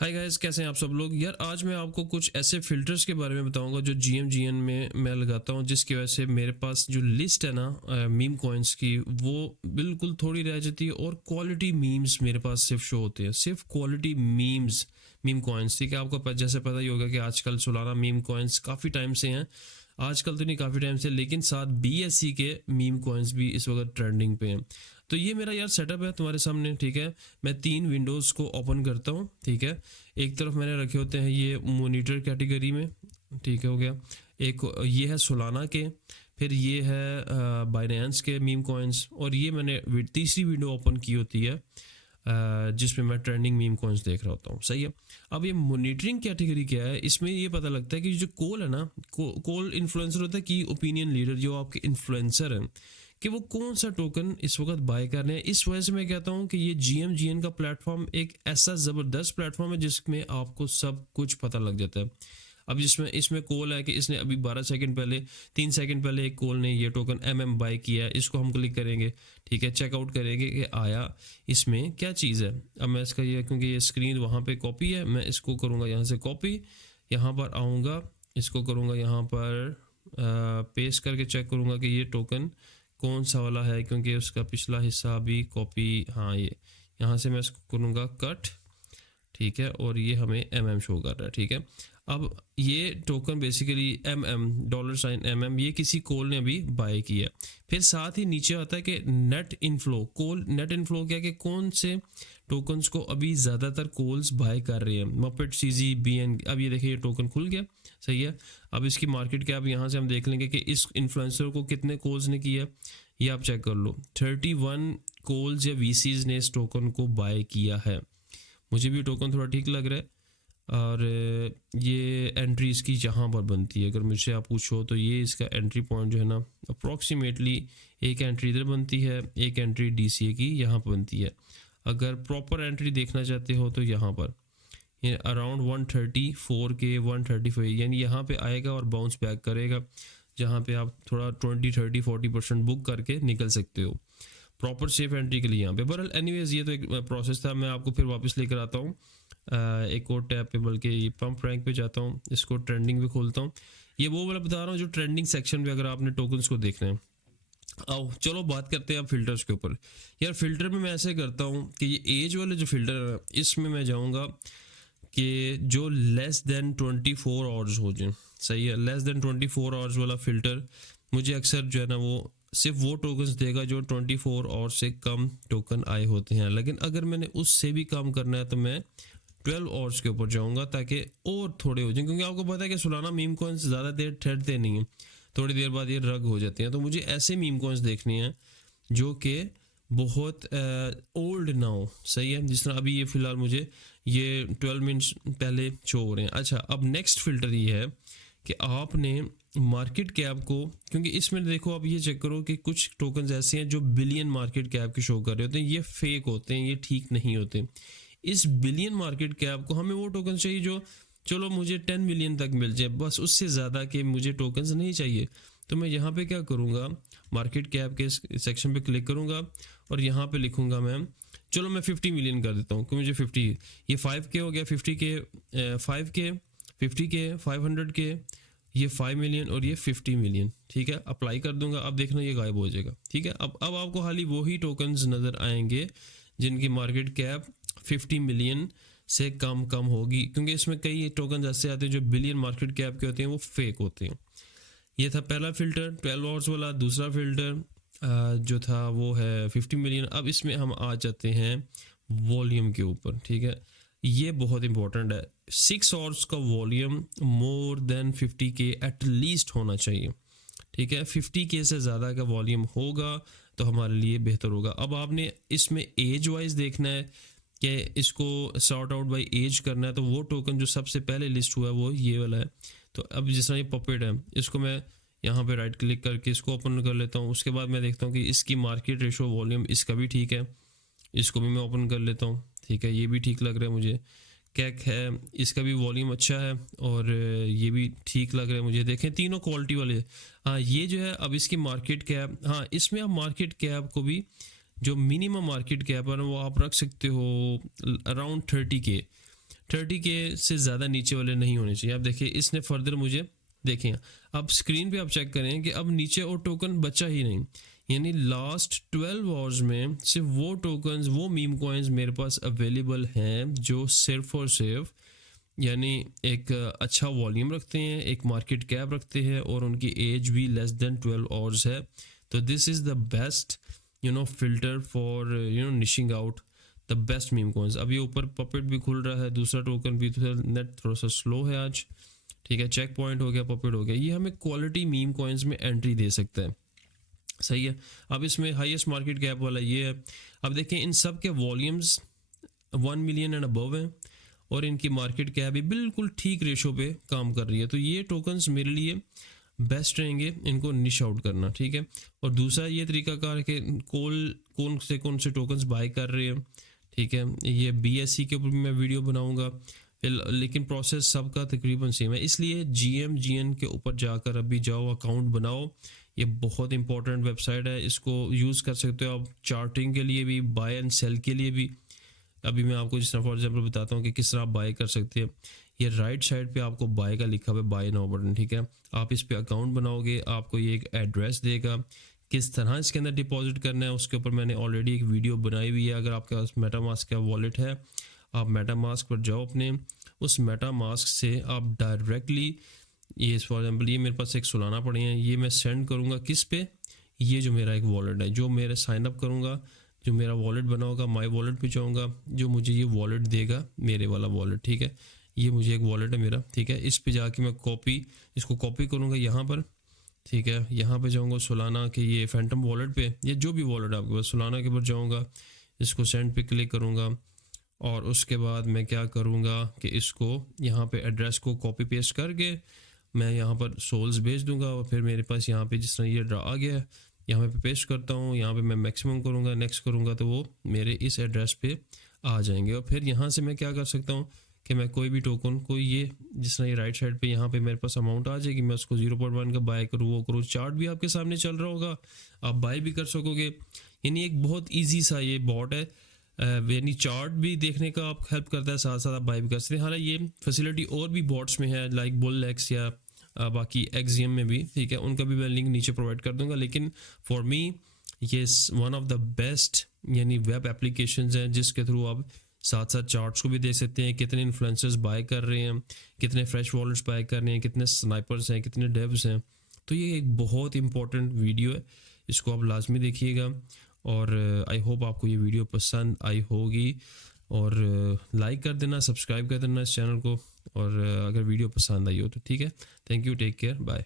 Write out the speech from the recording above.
Hi guys, कैसे हैं आप सब लोग। यार आज मैं आपको कुछ ऐसे फ़िल्टर्स के बारे में बताऊंगा जो जीएमजीएन में मैं लगाता हूं, जिसकी वजह से मेरे पास जो लिस्ट है ना मीम कॉइन्स की, वो बिल्कुल थोड़ी रह जाती है और क्वालिटी मीम्स मेरे पास सिर्फ शो होते हैं, सिर्फ क्वालिटी मीम्स, मीम कॉइन्स। ठीक है, आपको जैसे पता ही होगा कि आजकल सोलाना मीम कॉइन्स काफ़ी टाइम से हैं। आजकल तो नहीं, काफ़ी टाइम से, लेकिन साथ बीएससी के मीम कॉइन्स भी इस वक्त ट्रेंडिंग पे हैं। तो ये मेरा यार सेटअप है तुम्हारे सामने। ठीक है, मैं 3 विंडोज़ को ओपन करता हूँ। ठीक है, एक तरफ मैंने रखे होते हैं ये मॉनिटर कैटेगरी में। ठीक है, हो गया। एक ये है सोलाना के, फिर ये है बाइनेंस के मीम कॉइन्स, और ये मैंने तीसरी विंडो ओपन की होती है जिसमें मैं ट्रेंडिंग मीम कॉइन्स देख रहा होता हूँ। सही है। अब ये मॉनिटरिंग कैटेगरी क्या है, इसमें ये पता लगता है कि जो कोल है ना, कोल इन्फ्लुएंसर होता है कि ओपिनियन लीडर, जो आपके इन्फ्लुएंसर हैं, कि वो कौन सा टोकन इस वक्त बाय कर रहे हैं। इस वजह से मैं कहता हूँ कि ये जीएमजीएन का प्लेटफॉर्म एक ऐसा ज़बरदस्त प्लेटफॉर्म है जिसमें आपको सब कुछ पता लग जाता है। अब जिसमें इसमें कॉल है कि इसने अभी 12 सेकंड पहले, 3 सेकंड पहले एक कॉल ने ये टोकन बाय किया है, इसको हम क्लिक करेंगे। ठीक है, चेकआउट करेंगे कि आया इसमें क्या चीज़ है। अब मैं इसका ये, क्योंकि ये स्क्रीन वहाँ पे कॉपी है, मैं इसको करूँगा यहाँ से कॉपी, यहाँ पर आऊँगा, इसको करूँगा यहाँ पर पेस्ट करके चेक करूँगा कि ये टोकन कौन सा वाला है, क्योंकि उसका पिछला हिस्सा भी कॉपी, हाँ ये यहाँ से मैं इसको करूँगा कट। ठीक है, और ये हमें शो कर रहा है। ठीक है, अब ये टोकन बेसिकली $, ये किसी कॉल ने अभी बाय किया। फिर साथ ही नीचे आता है कि net inflow, call net inflow क्या, कि कौन से टोकन्स को अभी ज़्यादातर कॉल्स बाय कर रहे हैं। मपेट सीजी बीएन, अब ये देखिए ये टोकन खुल गया। सही है। अब इसकी मार्केट कैप यहाँ से हम देख लेंगे कि इस इन्फ्लुएंसर को कितने कॉल्स ने किया, ये आप चेक कर लो। 31 कॉल्स या वीसीज ने इस टोकन को बाय किया है। मुझे भी टोकन थोड़ा ठीक लग रहा है। और ये एंट्री इसकी जहाँ पर बनती है, अगर मुझसे आप पूछो तो ये इसका एंट्री पॉइंट जो है ना, अप्रॉक्सीमेटली एक एंट्री इधर बनती है, एक एंट्री डीसीए की यहाँ पर बनती है। अगर प्रॉपर एंट्री देखना चाहते हो तो यहाँ पर ये अराउंड 134 के 135, यानी यहाँ पे आएगा और बाउंस बैक करेगा, जहाँ पे आप थोड़ा 20 30 40% बुक करके निकल सकते हो प्रॉपर सेफ एंट्री के लिए यहाँ पे। बहरहाल एनीवेज, ये तो एक प्रोसेस था। मैं आपको फिर वापस लेकर आता हूँ एक और टैब पे, बल्कि ये पंप रैंक पे जाता हूँ, इसको ट्रेंडिंग पे खोलता हूँ। ये वो वाला बता रहा हूँ जो ट्रेंडिंग सेक्शन पे अगर आपने टोकन्स को देखना है। आओ चलो बात करते हैं अब फिल्टर्स के ऊपर। यार फिल्टर में मैं ऐसे करता हूँ कि ये एज वाले जो फिल्टर है, इसमें मैं जाऊँगा कि जो लेस देन 24 आवर्स हो जाए। सही है, लेस देन 24 आवर्स वाला फ़िल्टर मुझे अक्सर जो है ना, वो सिर्फ वो टोकन्स देगा जो 24 आवर्स से कम टोकन आए होते हैं। लेकिन अगर मैंने उससे भी कम करना है तो मैं 12 आवर्स के ऊपर जाऊंगा, ताकि और थोड़े हो जाए, क्योंकि आपको पता है कि सोलाना मीम कॉइन्स ज़्यादा देर ठहरते नहीं हैं, थोड़ी देर बाद ये रग हो जाते हैं। तो मुझे ऐसे मीम कॉइन्स देखने हैं जो कि बहुत ओल्ड ना हो। सही है, जिस तरह अभी ये फ़िलहाल मुझे ये 12 मिनट्स पहले शो हो रहे हैं। अच्छा, अब नेक्स्ट फ़िल्टर ये है कि आपने मार्केट कैप को, क्योंकि इसमें देखो आप ये चेक करो कि कुछ टोकन्स ऐसे हैं जो बिलियन मार्केट कैप की शो कर रहे होते हैं, ये फेक होते हैं, ये ठीक नहीं होते। इस बिलियन मार्केट कैप को, हमें वो टोकन चाहिए जो, चलो मुझे 10 मिलियन तक मिल जाए, बस उससे ज़्यादा के मुझे टोकन्स नहीं चाहिए। तो मैं यहाँ पे क्या करूँगा, मार्केट कैप के सेक्शन पे क्लिक करूँगा और यहाँ पे लिखूँगा मैं, चलो मैं 50 मिलियन कर देता हूँ, क्योंकि मुझे 50, ये 5K हो गया, 50K 5K 50K 500K, ये 5 मिलियन और ये 50 मिलियन। ठीक है, अप्लाई कर दूंगा, अब देखना ये गायब हो जाएगा। ठीक है, अब आपको हाली वही टोकन्स नज़र आएंगे जिनकी मार्केट कैप 50 मिलियन से कम होगी, क्योंकि इसमें कई टोकन ऐसे आते हैं जो बिलियन मार्केट कैप के होते हैं, वो फेक होते हैं। ये था पहला फ़िल्टर 12 आवर्स वाला। दूसरा फ़िल्टर जो था वो है 50 मिलियन। अब इसमें हम आ जाते हैं वॉल्यूम के ऊपर। ठीक है, ये बहुत इंपॉर्टेंट है। 6 आवर्स का volume more than 50K at least होना चाहिए। ठीक है, 50K से ज़्यादा का वॉल्यूम होगा तो हमारे लिए बेहतर होगा। अब आपने इसमें एज वाइज देखना है कि इसको सॉर्ट आउट बाय एज करना है, तो वो टोकन जो सबसे पहले लिस्ट हुआ है वो ये वाला है। तो अब जिस तरह ये पपेट है, इसको मैं यहाँ पे राइट क्लिक करके इसको ओपन कर लेता हूँ। उसके बाद मैं देखता हूँ कि इसकी मार्केट रेशो वॉल्यूम इसका भी ठीक है, इसको भी मैं ओपन कर लेता हूँ। ठीक है, ये भी ठीक लग रहा है मुझे। कैक है, इसका भी वॉल्यूम अच्छा है और ये भी ठीक लग रहा है मुझे। देखें तीनों क्वालिटी वाले। हाँ, ये जो है अब इसकी मार्केट कैप, हाँ इसमें आप मार्केट कैप को भी, जो मिनिमम मार्केट कैप है ना, वो आप रख सकते हो अराउंड 30K। 30K से ज़्यादा नीचे वाले नहीं होने चाहिए। आप देखिए इसने फर्दर मुझे देखें, अब स्क्रीन पे आप चेक करें कि अब नीचे और टोकन बचा ही नहीं, यानी लास्ट 12 आवर्स में सिर्फ वो टोकन्स, वो मीम कॉइन्स मेरे पास अवेलेबल हैं जो सिर्फ और सिर्फ यानी एक अच्छा वॉल्यूम रखते हैं, एक मार्केट कैप रखते हैं और उनकी एज भी लेस देन 12 आवर्स है। तो this is the best filter for fishing out the best meme coins. अब ये ऊपर पपेट भी खुल रहा है, दूसरा टोकन भी, तो नेट थोड़ा सा स्लो है आज, ठीक है। चेक पॉइंट हो गया, पपेट हो गया, ये हमें क्वालिटी मीम कॉइन्स में एंट्री दे सकता है, सही है। अब इसमें हाईएस्ट मार्केट कैप वाला ये है। अब देखें इन सब के वॉल्यूम्स 1 मिलियन एंड अबव हैं और इनकी मार्केट कैप भी बिल्कुल ठीक रेशो पे काम कर रही है। तो ये टोकन्स मेरे लिए बेस्ट रहेंगे इनको निश आउट करना, ठीक है। और दूसरा ये तरीकाकार है कि कौन से टोकन्स बाय कर रहे हैं, ठीक है। ये BSC के ऊपर भी मैं वीडियो बनाऊंगा, लेकिन प्रोसेस सबका तकरीबन सेम है, इसलिए GMGN के ऊपर जाकर अभी जाओ, अकाउंट बनाओ। ये बहुत इंपॉर्टेंट वेबसाइट है, इसको यूज़ कर सकते हो आप चार्टिंग के लिए भी, बाय एंड सेल के लिए भी। अभी मैं आपको जिस तरह फॉर एग्जांपल बताता हूँ कि किस तरह आप बाय कर सकते हैं। ये राइट साइड पे आपको बाय का लिखा हुआ है, बाय नाउ बटन, ठीक है। आप इस पे अकाउंट बनाओगे, आपको ये एक एड्रेस देगा, किस तरह इसके अंदर डिपॉजिट करना है उसके ऊपर मैंने ऑलरेडी एक वीडियो बनाई हुई है। अगर आपके पास मेटामास्क का वॉलेट है, आप मेटामास्क पर जाओ, अपने उस मेटामास्क से आप डायरेक्टली, ये फॉर एग्जांपल ये मेरे पास एक सोलाना पड़े हैं, ये मैं सेंड करूँगा किस पे, ये जो मेरा एक वॉलेट है, जो मेरे साइन अप करूँगा, जो मेरा वॉलेट बना होगा, माई वॉलेट पे जाऊँगा, जो मुझे ये वॉलेट देगा, मेरे वाला वॉलेट, ठीक है। ये मुझे एक वॉलेट है मेरा, ठीक है। इस पे जाके मैं इसको कॉपी करूँगा यहाँ पर, ठीक है। यहाँ पे जाऊँगा सोलाना के ये फैंटम वॉलेट पे, या जो भी वॉलेट आपके पास, सोलाना के ऊपर जाऊँगा, इसको सेंड पे क्लिक करूँगा और उसके बाद मैं क्या करूँगा कि इसको यहाँ पे एड्रेस को कॉपी पेस्ट करके मैं यहाँ पर सोल्स भेज दूँगा और फिर मेरे पास यहाँ पे जिस तरह ये ड्रा आ गया है, यहाँ पे पेस्ट करता हूँ, यहाँ पे मैं मैक्सिमम करूँगा, नेक्स्ट करूँगा, तो वो मेरे इस एड्रेस पे आ जाएंगे। और फिर यहाँ से मैं क्या कर सकता हूँ कि मैं कोई भी टोकन को, ये जिस तरह ये राइट साइड पे यहाँ पे मेरे पास अमाउंट आ जाएगी, मैं उसको 0.1 का बाय करूँ, वो करूँ, चार्ट भी आपके सामने चल रहा होगा, आप बाय भी कर सकोगे। यानी एक बहुत ईजी सा ये बॉट है, यानी चार्ट भी देखने का आप हेल्प करता है, साथ साथ आप बाय भी कर सकते हैं। हालांकि ये फैसिलिटी और भी बॉट्स में है, लाइक बुलएक्स या बाकी एक्सियम में भी, ठीक है। उनका भी मैं लिंक नीचे प्रोवाइड कर दूंगा, लेकिन फॉर मी ये वन ऑफ द बेस्ट यानी वेब एप्लीकेशंस हैं जिसके थ्रू आप साथ साथ चार्ट्स को भी देख सकते हैं, कितने इन्फ्लुएंसर्स बाय कर रहे हैं, कितने फ्रेश वॉलेट्स बाय कर रहे हैं, कितने स्नाइपर्स हैं, कितने डेव्स हैं। तो ये एक बहुत इंपॉर्टेंट वीडियो है, इसको आप लाजमी देखिएगा। और आई होप आपको ये वीडियो पसंद आई होगी, और लाइक कर देना, सब्सक्राइब कर देना इस चैनल को, और अगर वीडियो पसंद आई हो तो ठीक है। Thank you, take care, bye.